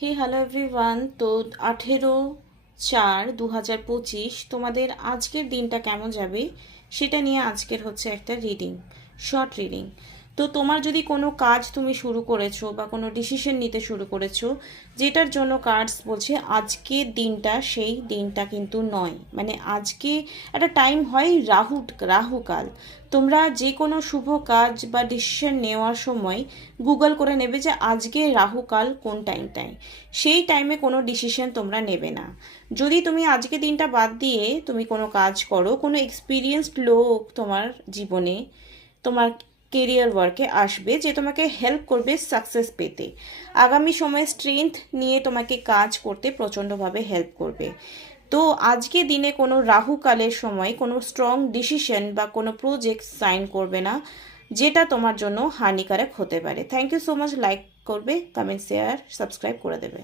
হে hello everyone. তো 18/4/2025 তোমাদের আজকের দিনটা কেমন যাবে সেটা নিয়ে আজকের হচ্ছে একটা রিডিং, শর্ট রিডিং। তো তোমার যদি কোনো কাজ তুমি শুরু করেছো বা কোনো ডিসিশন নিতে শুরু করেছো যেটার জন্য কার্ডস বলছে আজকের দিনটা সেই দিনটা কিন্তু নয়, মানে আজকে একটা টাইম হয় রাহুকাল। তোমরা যে কোনো শুভ কাজ বা ডিসিশন নেওয়ার সময় গুগল করে নেবে যে আজকে রাহুকাল কোন টাইমটায়, সেই টাইমে কোনো ডিসিশন তোমরা নেবে না। যদি তুমি আজকে দিনটা বাদ দিয়ে তুমি কোনো কাজ করো, কোনো এক্সপিরিয়েন্সড লোক তোমার জীবনে তোমার কেরিয়ার ওয়ার্কে আসবে যে তোমাকে হেল্প করবে সাকসেস পেতে, আগামী সময়ে স্ট্রেংথ নিয়ে তোমাকে কাজ করতে প্রচণ্ডভাবে হেল্প করবে। তো আজকে দিনে কোনো রাহুকালের সময় কোনো স্ট্রং ডিসিশন বা কোনো প্রজেক্ট সাইন করবে না যেটা তোমার জন্য হানিকারক হতে পারে। Thank you so much. Like করবে, কমেন্ট, শেয়ার, সাবস্ক্রাইব করে দেবে।